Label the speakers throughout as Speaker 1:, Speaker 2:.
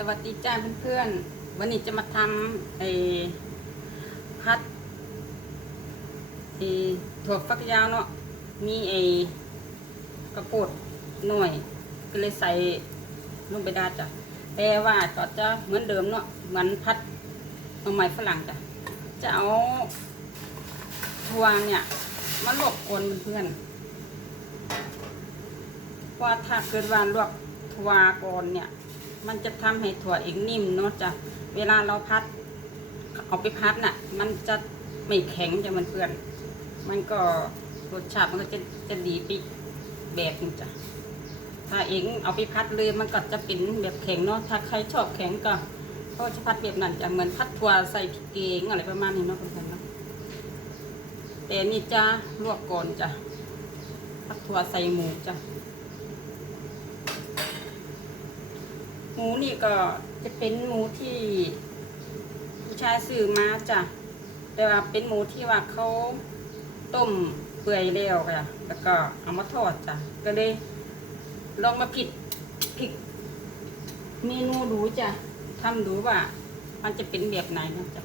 Speaker 1: สวัสดีจ้าเพื่อนๆ วันนี้จะมาทำไอ้พัดไอ้ถั่วฟักยาวเนาะ มีไอ้กระปุดหน่อย ก็เลยใส่ลงไปได้จ้ะแต่ว่าก็จะเหมือนเดิมเนาะ เหมือนพัดเอาไม้ฝรั่งจ้ะ จะเอาถั่วเนี่ยมาลวกกนเพื่อนๆว่าถ้าเกิดว่าลวกถั่วก่อนเนี่ย มันจะทำให้ถั่วเองนิ่มเนาะจ้ะเวลาเราพัดเอาไปพัดน่ะ มันจะไม่แข็งจะมันเพื่อน มันก็รสชาติมันก็จะจะดีไปอีกแบบนึงจ้ะถ้าเองเอาไปพัดเลยมันก็จะเป็นแบบแข็งเนาะถ้าใครชอบแข็งก็ก็จะพัดแบบนั้นจะเหมือนพัดถั่วใส่พริกเกงอะไรประมาณนี้เนาะเพื่อนเนาะแต่นี่จ้าลวกก่อนจ้ะพัดถั่วใส่หมูจ้ะ หมูนี่ก็จะเป็นหมูที่ผู้ชายซื้อมาจ้ะแต่ว่าเป็นหมูที่ว่าเขาต้มเปื่อยแล้วค่ะแล้วก็เอามาทอดจ้ะก็เลยลองมาผิดผิดเมนูดูจ้ะทำดูว่า มันจะเป็นแบบไหนนะจ้ะ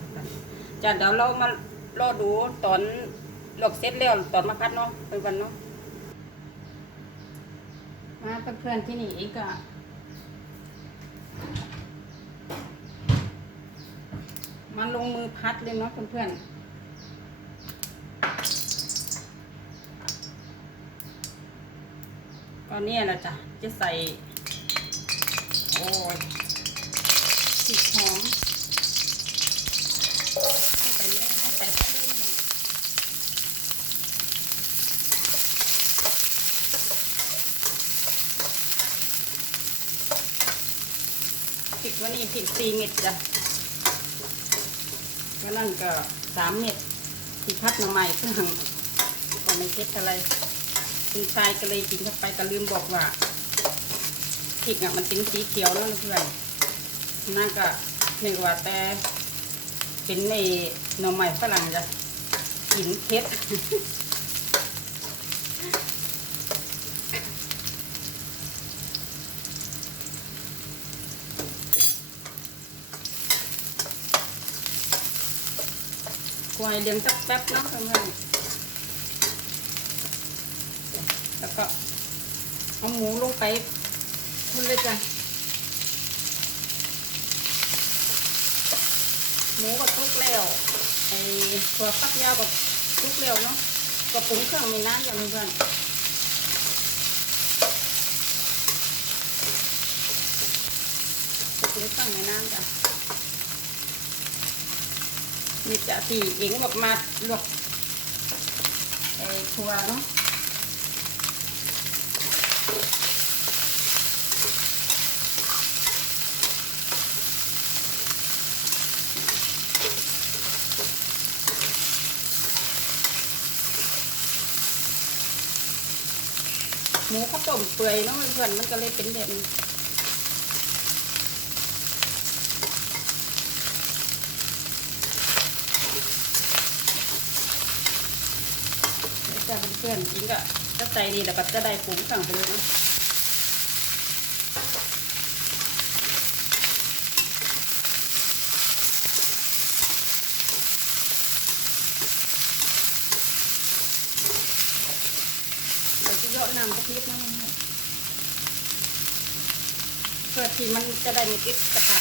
Speaker 1: จ้ะเดี๋ยวเรามารอดูตอนลวกเสร็จแล้วตอนมาพัดเนาะเป็นวันเนาะมาเพื่อนๆที่นี่องก็ มาลงมือพัดเลยเนาะเพื่อนๆก็เนี่ยแหละจ้ะ จะใส่ โอ้ยพริหอมใส่เลยให้ใส่พัดเลยพริกวันนี้พริกสี่เม็ดจ้ะ ก็นั่นก็สามเม็ดที่พัดมาใหม่เพิ่งก็ไม่เช็ดอะไรคุณชายก็เลยกินเข้าไปก็ลืมบอกว่าพริกอะมันเป็นสีเขียวแล้วเพื่อนนั่นก็หนึกว่าแต่เป็นในหน่อไม้ฝรั่งจะกินเผ็ด ควายเลี้ยงสักแป๊บเนาะเพื่อนๆแล้วก็เอาหมูลงไปคนเลยจ้ะหมูก็ทุกแล้วไอ้ตัวฟักยาวก็ทุกแล้วเนาะก็ปรุงเครื่องมีน้ำอย่างเพื่อนปรุงเครื่องมีน้ำจ้ะ นี่จะตีเองบอกมาลวกไอ้ทัวเนาะหมูข้าวต้มเปื่อยเนาะเพื่อนมันก็เลยเป็นแบบนี้ จะ เพื่อนจริงก็จะใจดีแต่ก็จะได้ปุ๋มสั่งไปเลยนะเยอะน้ำกะทินะมันเพื่อที่มันจะได้มีติดกระทะ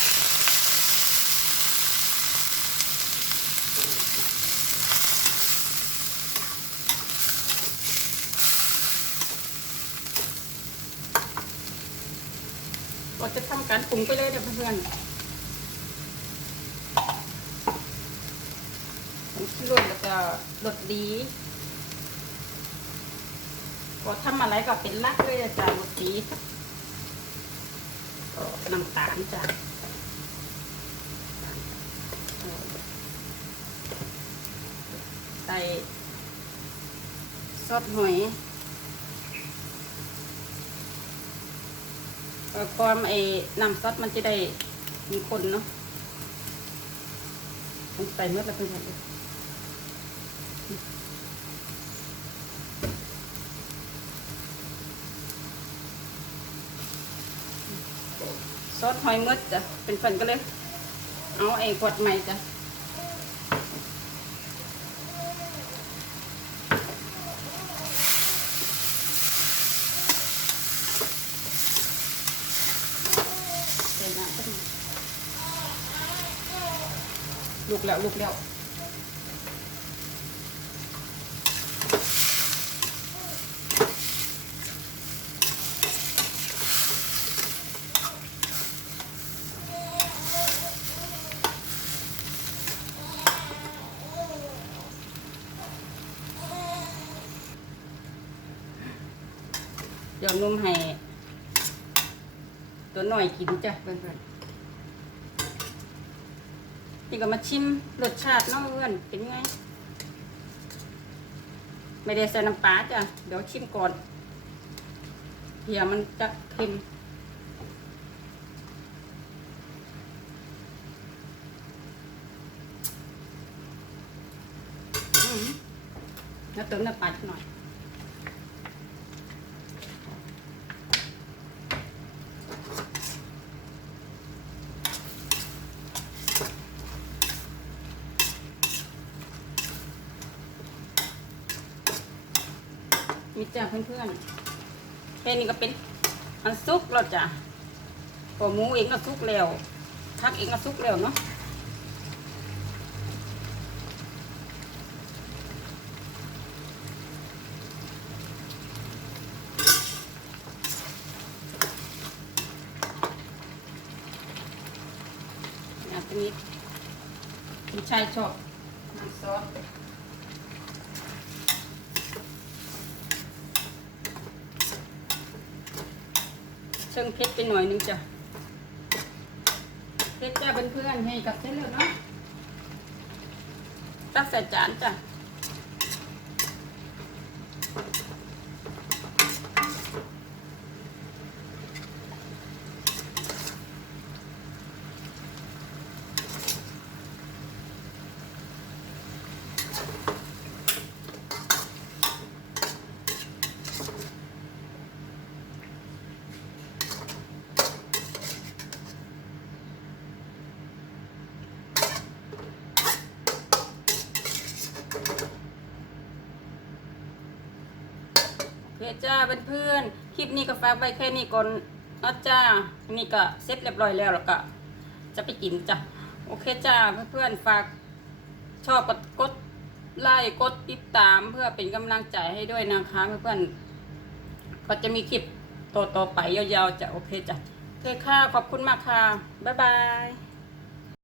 Speaker 1: ก็จะทำ การปรุงไปเลยเดี๋ยวเพื่อนผมชิรสแล้วก็รสดีก็ทำอะไรก็เป็นลักเลยอะจ้ะรสดีก็น้ำตาลจ้ะใส่ซอสหอย เอ่อความไอ้น้ำซอสมันจะได้มีคนเนาะมันใส่เมื่อไรเพื่อนเลยซอสหอยมึดจ้ะเป็นฝันก็เลย เอาไอ้ขวดใหม่จ้ะใส่น้ำก็ดี ลุกแล้วลุกแล้วเดี๋ยวนมให้ตัวหน่อยกินจ้ะเพื่อนๆ นี่ก็มาชิมรสชาติน้องเพื่อนเป็นไง ไม่ได้ใส่น้ำปลาจ้ะ เดี๋ยวชิมก่อนเดี๋ยวมันจะเค็มแล้วเติมน้ำปลาหน่อย มีจ้าเพื่อนๆแค่นี้ก็เป็นอันซุกแล้วจ้ะตัวหมูเองก็ซุกแล้วทักเองก็ซุกแล้วเนาะอะตัวนี้คุณชายชอบน้ำซอส เชิงเพชรไปหน่อยนึงจ้ะเพชรจ้าเพื่อนๆให้กับเส้นเลือดเนาะตักใส่จานจ้ะ เพชรจ้าเป็นเพื่อนคลิปนี้ก็ฝากไว้แค่นี้ก่อนนะจ้านี่ก็เสร็จเรียบร้อยแล้วแล้วก็ จะไปกินจ้ะโอเคจ้าเพื่อนๆฝากชอบกดกดไลค์กดติดตามเพื่อเป็นกำลังใจให้ด้วยนะคะเพื่อนๆก็จะมีคลิปต่อๆไปยาวๆจะโอเคจ้ะโอเคค่ะขอบคุณมากค่ะบ๊ายบาย